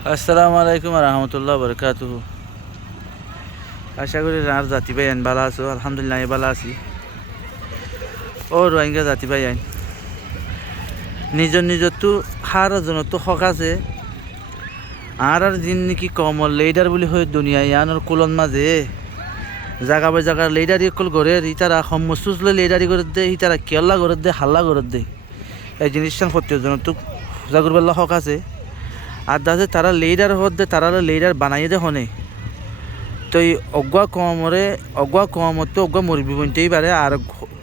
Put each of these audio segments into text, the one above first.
আসসালামু আলাইকুম রহমতুল্লাহ বরকাতুহু। আশা করি আর জাতি ভাই আইন ভালো আছো। আলহামদুলিল্লাহ আমি ভালো আছি। ও রোহিঙ্গা জাতি ভাই আইন নিজর তো হার জন তো হক আছে। আর দিন নাকি কমল লেডার বলি হয় দুনিয়া ইয়ানোর কুলন মাঝে জাগা বাই জায়গার লেডারি কল করে ইতারা সমস্যা লেডারি করে দে, ইতারা কেল্লা করে দে, হাল্লা করে দে। এই জিনিসটা প্রত্যেকজন তো জাগর বেলা হক আছে। আর দাসে তারা লেডার হত দে, তারা লেডার বানাইয়ে দে হনে তো এই অগুয়া কমতো অগুয়া মরবি বনতেই পারে। আর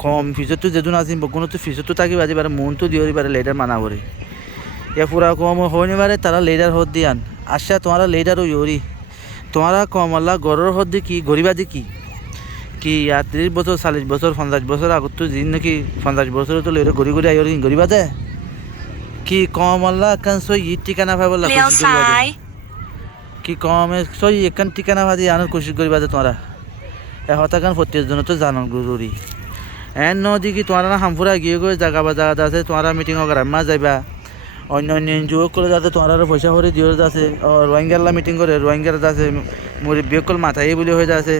কম ফিজত তো যেদিন আসিম কোনো তো ফিজত তো থাকি বাজে পারে, মন তো দিয়ে পারে লেডার মানা করে। এ পুরা কম হইনি পারে তারা লেডার হত দিয়ান আশা তোমারা লেডার ইয়রি তোমারা কম আল্লাহ গরর হত দি কি গরিবা দি কি 30 বছর 40 বছর 50 বছর আগত তো দিন নাকি 50 বছর তো লেডার গড়ি গড়ি আইয়রি গরিবা দে কি কম আল্লাহ কান সই ঠিকানা পাই বললা কি কমে সই এখান ঠিকানা ভাজি আনার কোশিশ করিবা যে তোমরা এ হতাকান প্রত্যেকজন তো জানো জরুরি। এন নদী কি তোমরা না হামফুরা গিয়ে গিয়ে জায়গা বা জায়গা আছে তোমরা মিটিং করার মা যাইবা অন্য এনজিও করে যাতে তোমরা পয়সা করে দিও যাচ্ছে রোহিঙ্গাল্লা মিটিং করে রোহিঙ্গার যাচ্ছে মুরব্বী কল মাথায় বলে হয়ে যাচ্ছে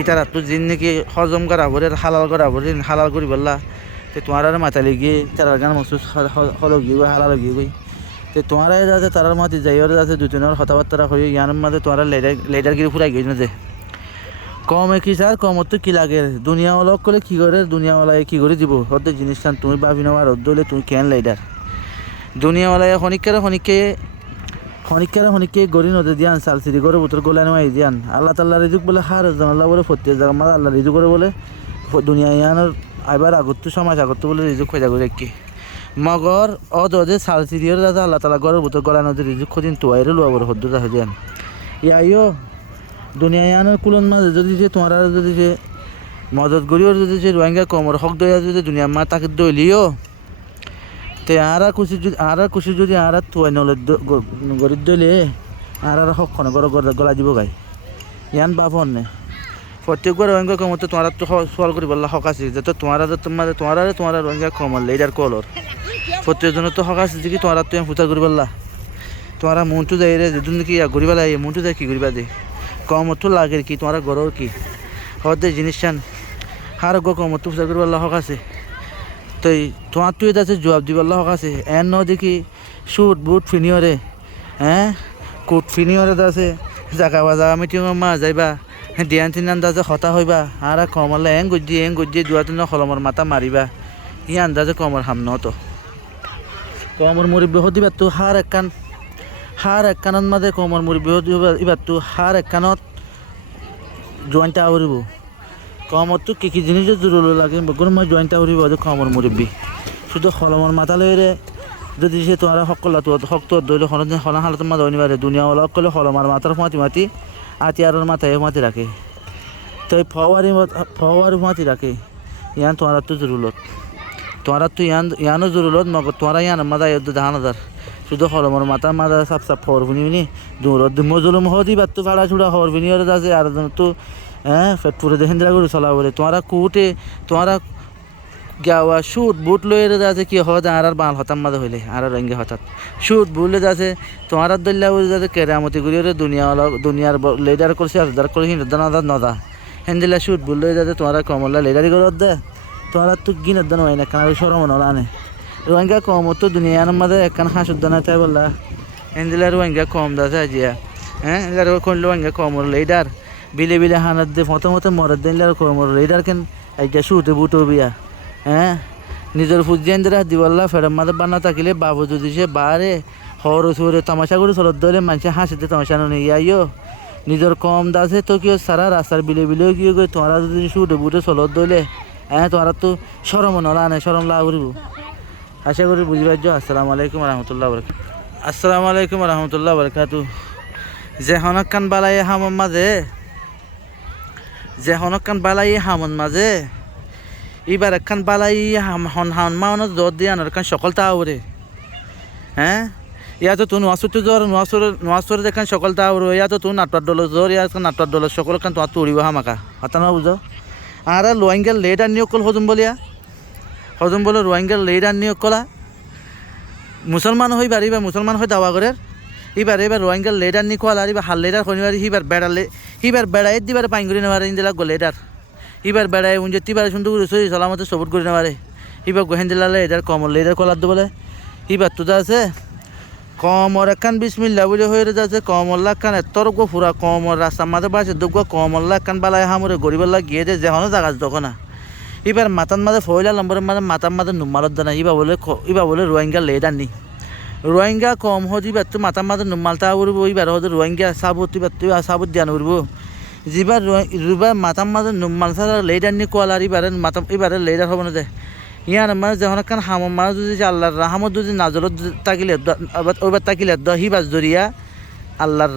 ইটারা তো জিন নাকি হজম করা ভরে হালাল করা ভরে হালাল করি বললা তো তোমরা মাথা লেগে তারা গান মসুস হলো গিয়ে হালাল গিয়ে গই তো তোমরা যাতে তারার মাঝে যাইওর যাচ্ছে দু তিনের কথাবার্তা হয়ে ইয়ার মাঝে তোমরা লেডারগিরি ফুরাই গেছ না যে কমে কি স্যার কমত তো কি লাগে দুনিয়াওয়ালা করলে কী করে দুনিয়াওয়ালায় কী করে দিব হতে জিনিসটা তুমি ভাবি নেওয়ার হলে তুমি কেন লেডার দুনিয়াওয়ালায় হনিকে গড়ি নদী দিয়ান সালসিরি করে বুতর গোলা নেওয়াই দিয়ান আল্লাহ তাল্লাহ রিজুক বলে হার জানাল্লাহ বলে ফতিয়ে জায়গা মার আল্লাহ রিজুক করে বলে দুনিয়া ইয়ানোর আইবার আগত সমাজ আগত বলে রিজুক খোঁজা করে কি মগর অদে সালসিরিয়র দাদা আল্লাহ তালা গড়ের বুতর গোলা নদী রিজুক খোঁজিন তোয়াইরে লোয়া বড় হদ্দু যা দিয়ান ইয়াইও দুনিয়া ইয়ানোর কুলন মাঝে যদি যে তোমার যদি যে মদত গড়িওর যদি যে রোহিঙ্গা কমর হক দয়া যদি দুনিয়া মা তাকে দইলিও তে আর খুশি যদি আর তোয়াই নলে গরিব দইলে আর হক খনে গলা দিব গাই ইয়ান বাপ নে প্রত্যেকবার রোহিঙ্গা কমর তো তোমার তো সওয়াল করি বললা হক আছে যে তো তোমার রোহিঙ্গা কমর লেডার কলর প্রত্যেকজনের তো হক আছে যে কি তোমার তো ফুচার করি বললা তোমার মনটু যাই রে যেদিন কি গরিবা লাগে মনটু যায় কি গরিবা দে কমতো লাগে কি তোমার গরর কি হতে জিনিসটান হার গো কমতো ফুচার করি বললা হক আছে তো তোমার তুই আছে জবাব দিবল্লা হক আছে এন ন দেখি শুট বুট ফিনিয়রে কোট ফিনিয়রে আছে জাগা বাজা মিটিং মা যাইবা দিয়ান তিনান দাজে হতা হইবা আর কমলে এং গজ্জি দুয়া তিন হলমর মাথা মারিবা ই আন্দাজে কমর হাম তো কমর মুরব্বী হদিবা তো হার একখানত মাঝে কমর মুরব্বী এবার তো হার একখানত জয়েন্টটা আউরিব কমর তো কি জিনিসের জরুরি লাগে কোনো মই জয়েন্টটা আউরিব কমর মুরব্বী শুধু হলমর মাথা লইরে যদি সে তোমার সকল শক্ত ধরলে হলা হালত মাথা অনিবারে দুনিয়া অলগ করলে হলমার মাথার মাতি আতিয়ারের মাথায় মাতি রাখে তো ফওয়ারি মাতি রাখে ইয়ান তোমার তো জরুরত তোমার তো ইয়ানো জরুরত মগর তোমার ইয়ান মাথা জাহানাদার শুধু হলমর মাথা সাপ ফর ফিনি দূরত মজলুম হদি বাত তো ফাড়া ছুড়া হর ফিনি আছে আর তো পেট পুরে দেখেন করে চলা বলে তোমারা কুটে তোমারা গাওয়া শুট বুট লয়ে আছে কি হদ আর বাল হতাম মাঝে হইলে আর রঙে হঠাৎ শুট বুটলে যাচ্ছে তোমার দল্লা বলে যাচ্ছে কেরামতি গুলিয়ে দুনিয়ার লেডার করছে আর দার করে নদা হেন্দিলা শুট বুললে যাচ্ছে তোমার কমলা লেডারি করে দে তোমার তো গিনের দান হয় না কারণ সরম নলা আনে রোহিঙ্গা কম তো দুনিয়ার মাঝে একখান হাঁস উদ্যান তাই বললা হেন্দিলা রোহিঙ্গা কম দাসে আজিয়া রোহিঙ্গা কমর লেডার বিলে হানার দে মতো মরার দিন কমর লেডার কেন একটা শুটে বুটো বিয়া নিজের ফুজিয়ান দিবল্লা ফেরার মাঝে বানা থাকিলে বাবু যদি সে বারে হর সুরে তামাশা করে চলত ধরে মানুষে হাসিতে তামাশা নিয়ে আইও নিজের কম দাসে তো কেউ সারা রাস্তার বিলে গিয়ে গিয়ে তোমরা যদি শুটে বুটে চলত ধরলে তোমরা তো সরম নলা আনে সরম লাভ করিব আশা করি বুঝি পাইছ। আসসালামু আলাইকুম রহমতুল্লাহ বরকাত। আসসালামু আলাইকুম রহমতুল্লাহ বরকাত। যে হনকান বালাই হামন মাঝে এবার একখান বালাই হন মাউন জোর দিয়ে আনার একখান সকলতা আউরে ইয়াতো তো নোয়াসুরে দেখান সকলতা আউর ইয়াতো তো নাটবার ডল জোর ইয়া নাটবার ডল সকল খান তোমার তুড়িব হামাকা হতা না বুঝো আর রোহিঙ্গার লেডার নিয়োগ কল হজম বলে রোহিঙ্গার লেডার নিয়োগ কলা মুসলমান হই বাড়িবা মুসলমান হয়ে দাওয়া করে এবার রোহিঙ্গার লেডার নি কোয়াল আর এবার হাল লেডার শনিবার হিবার বেড়াই দিবার পাইন করে নেওয়ারে ইন্দিলা গো লেডার এবার বেড়াই উঞ্জে তিবার সুন্দর করে সই সালামতে সবুট করে নেওয়ারে এবার গোহেন্দিলা লেডার কমল লেডার কলার দো বলে এবার তো আছে কমর একখান বিসমিল্লা বলে হয়ে যাচ্ছে কমল্লা খান এতর গো ফুরা কমর রাস্তার মাঝে বাসে দুগ কমল্লা একখান বালায় হামরে গরিবাল্লা গিয়ে যে যেহনো জায়গা তখন না এবার মাথার মাঝে ফয়লা নম্বরের মাঝে মাথার মাঝে নুমালত দানা ইবা বলে রোহিঙ্গা লেডার নি রোহিঙ্গা কম হদি এবার তো মাথার মাঝে নুমালতা উড়ব এবার হতে রোহিঙ্গা সাবুত এবার তুই সাবুত দিয়ান উড়ব যেবার মাথার মাঝে নুমালতা লেডার নি কোয়ালার এবারে লেডার হব না দে ইয়ার মানে যখন কান হামর মাছ যদি আল্লাহর রাহামত যদি নাজলত তাকিলে ওইবার তাকিলে হিবাজ জরিয়া আল্লাহর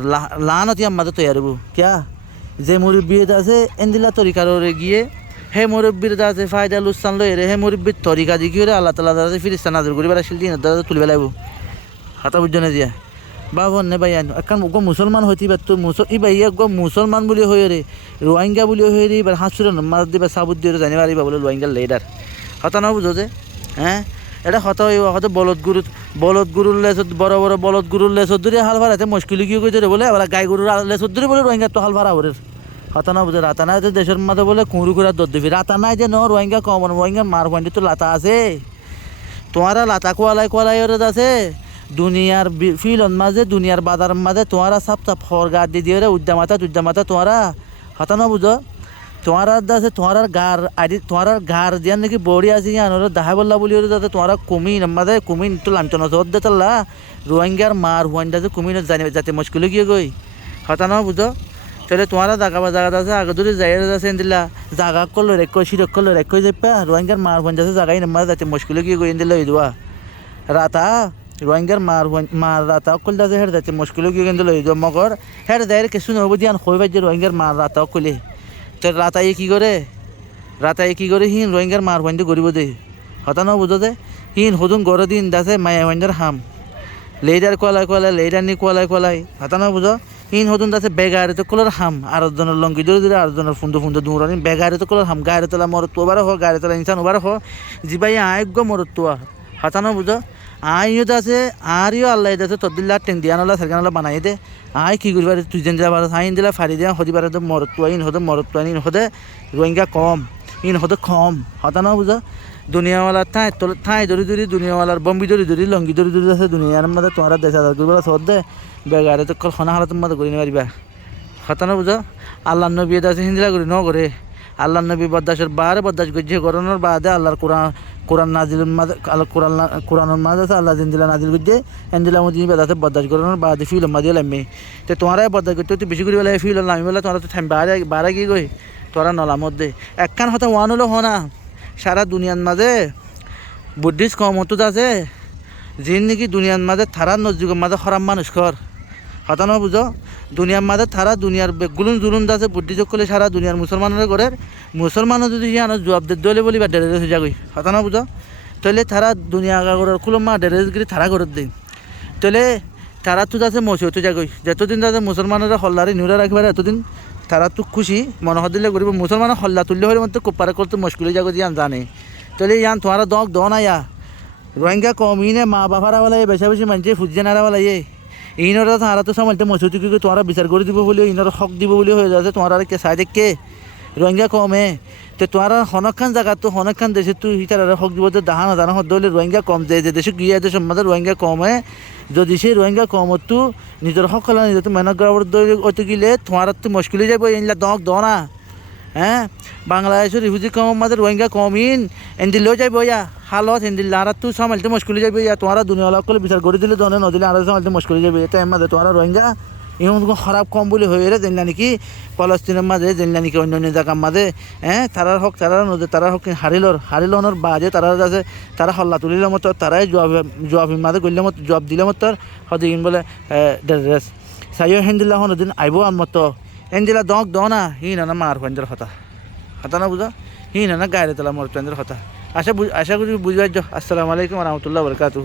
লানত ইয়ার মাঝে তৈরি হবো কিয়া যে মুরব্বীর আছে এন্দিলা তরিকার গিয়ে হে মুরব্বীর আছে ফায়দা লুসান লই রে হে মুরব্বীর তরিকা দি গিয়ে আল্লাহ তালা দাদা ফিরিস্তা নাজর করি বেড়া শিল দিন দাদা তুলি বেলাইব হাতা বুঝনে দিয়া বা বন্যে ভাই এখন গো মুসলমান হইতে এবার তো ইবা ইয়ে গো মুসলমান বলে হয়ে রে রোহিঙ্গা বলে হয়ে রে এবার হাঁসুরে মাছ দিবা সাবুত দিয়ে জানি পারিবা বলে রোহিঙ্গার লেডার হতা না বুঝো যে হ্যাঁ এটা হতা হয়তো বলদ গরুর লেসত বড় বড় বলদ গরুর লেসত ধরে হাল ভাড়াতে মুশকিল কি করে ধরে বলে আবার গাই গরুর লেসত ধরে বলে রোহিঙ্গা তো হাল ভাড়া ওরে হতা না বুঝে রাতা নাই দেশের মাঝে বলে কুঁড়ু করে দর দিবি রাতা নাই যে ন রোহিঙ্গা কম রোহিঙ্গার মার পয়েন্টে তো লাতা আছে তোমারা লাতা কোয়ালাই ওরে আছে দুনিয়ার ফিলন মাঝে দুনিয়ার বাজার মাঝে তোমারা সাপ ফরগা দিয়ে রে উদ্দামাতা তোমারা হতা না বুঝো তোমার আছে তোমার গার দিয়ান নাকি বড়ি আছে ইয়ানোর দাহা বললা বলি ওরে যাতে তোমার কুমিন আমাদের কুমিন তো লাঞ্চনা জোর দে তাল্লা রোহিঙ্গার মার হুয়াইন্দা যে কুমিন জানি যাতে মুশকিল গিয়ে গই হতা না বুঝো তাহলে তোমারা জায়গা আছে আগে ধরে যাই আছে দিলা জায়গা করলো রেখ সিরক করলো রেখ যাইপা রোহিঙ্গার মার হুয়াইন্দা জায়গায় নামার যাতে মুশকিল গিয়ে গই দিলা ওই দোয়া রাতা রোহিঙ্গার মার রাতা কল দাসে হের যাতে মুশকিল গিয়ে দিলা ওই দোয়া মগর হের যাই কিছু নহব দিয়ান হই বাজে রোহিঙ্গার মার রাতা কলে রাতাই কি করে হিন রোহিঙ্গার মার ভাইন্দে গরিব দে হতা না বুঝো যে হিন হদুন গড় দিন দাসে মায়া ভাইন্দার হাম লেডার কোয়ালাই লেডার নি কোয়ালাই হতা না বুঝো হিন হদুন দাসে বেগারে তো কলার হাম আর জনের লঙ্কি ধরে আর জনের ফুন্দো দৌড়ানি বেগারে তো কলার হাম গায়ে তোলা মরত ওবার হ গায়ে তোলা ইনসান ওবার হ জিবাই আয়োগ্য মরত হতা না বুঝো আইও আছে আরিও আল্লাহ আছে তদ্দিল্লা টেং দিয়ানলা সারগানলা বানাই দে আই কি করিবার তুই যেন যাবার আইন দিলা ফাড়ি দিয়া হদিবার মরতুয়া ইন হদে রোহিঙ্গা কম ইন হদে কম হতা না বুঝা দুনিয়াওয়ালার ঠাই ধরি দুনিয়াওয়ালার বম্বি ধরি লঙ্গি ধরি আছে দুনিয়ার মধ্যে তোমার 10,000 করিবার সদ দে বেগারে তো খনা হালাতের মধ্যে করি নিবারিবা হতা না বুঝা আল্লাহ নবী আছে হিন্দিলা করি ন করে আল্লাহ নবী বদাসের বারে বদাস গজ্জে করানোর বাদে আল্লাহর কোরআন নাজিলের মাঝে কোরআনের মাঝে আছে আল্লাহ জিন্দিলা নাজিল গজ্জে এন্দিলা মধ্যে বেদাতে বদাস করানোর বাদে ফিল মাঝে লামে তো তোমারাই বদাস করতে তুই বেশি করে বেলা ফিল নামি বেলা তোরা তো বারে গিয়ে গই তোরা নলার মধ্যে একখান হতা ওয়ান হলো হনা সারা দুনিয়ার মাঝে বুদ্ধিস্ট কম হতো আছে যিন নাকি দুনিয়ার মাঝে থারার নজযুগের মাঝে খরাম মানুষ কর হতা না বুঝো দুনিয়ার মাঝে থারা দুনিয়ার জুলুম আছে বুদ্ধিযোগ করলে সারা দুনিয়ার মুসলমানের করে মুসলমানও যদি ইয়ানো জবাব দে দলে বলি বা ডেরেজ হয়ে যাগই হতা না বুঝো তাহলে তারা দুনিয়া আগরের কুলম্মা ডেরেজগিরি থারা করে দিই তাহলে তারা তো যাচ্ছে মসি হতে যাগই যতদিন যাতে মুসলমানেরা হল্লারে নিউরা রাখবার এতদিন তারা তো খুশি মনোহর দিলে করিব মুসলমানের হল্লা তুললে হলে মতো কোপারে করতে মুশকিল যাগো ইয়ান জানে তাহলে ইয়ান তোমার দ না ইয়া রোহিঙ্গা কমিনে মা বাবারা বলা বেশা বেশি মানুষে ফুজে নারা বলা ইনরা তারা তো সামালতে মসজিদ কি তোমরা বিচার করে দিব বলে ইনরা হক দিব বলে হয়ে যাচ্ছে তোমরা কে সাই দেখে রোহিঙ্গা কমে তো তোমরা হনখান জায়গা তো হনখান দেশে তুই হিতারা হক দিব তো দাহা না জানা হলে রোহিঙ্গা কম যে দেশে গিয়ে দেশ আমাদের রোহিঙ্গা কমে যদি সেই রোহিঙ্গা কমত তো নিজের হক হল নিজে তো মেহনত করার অত গেলে তোমার তো মুশকিল হয়ে যাবো ইনলা দ না হ্যাঁ বাংলাদেশের রিফিউজি কম আমাদের রোহিঙ্গা কমিন এন্দিলেও যাইব ইয়া হালত এন্দিল আর তো সামালতে মুশকিল যাবে ইয়া তোমরা দুনিয়া করলে বিচার করে দিলে দনে নদিলে আর সামালতে মুশকিল যাবে এটা আমাদের তোমরা রোহিঙ্গা এমন খারাপ কম বলে হয়ে রে জানলা নাকি ফলস্তিনের মাঝে জানলা নাকি অন্য জায়গার মাঝে হ্যাঁ তারার হক তারা হক হারিলনের বাজে তারা আছে তারা হল্লা তুলিলে মতো তারাই জবাব মাঝে করলে মতো জবাব দিলে মতো হদিন বলে ড্রেস সাইও হেন্দিল্লা হদিন আইব আন মতো এন্দিলা দ না হি না মার ফেন্দের হতা না বুঝা হি না গায়ে তোলা মর ফেন্দের হতা আশা করি বুঝবার আসসালামু আলাইকুম রহমতুল্লাহ বরকাতুহু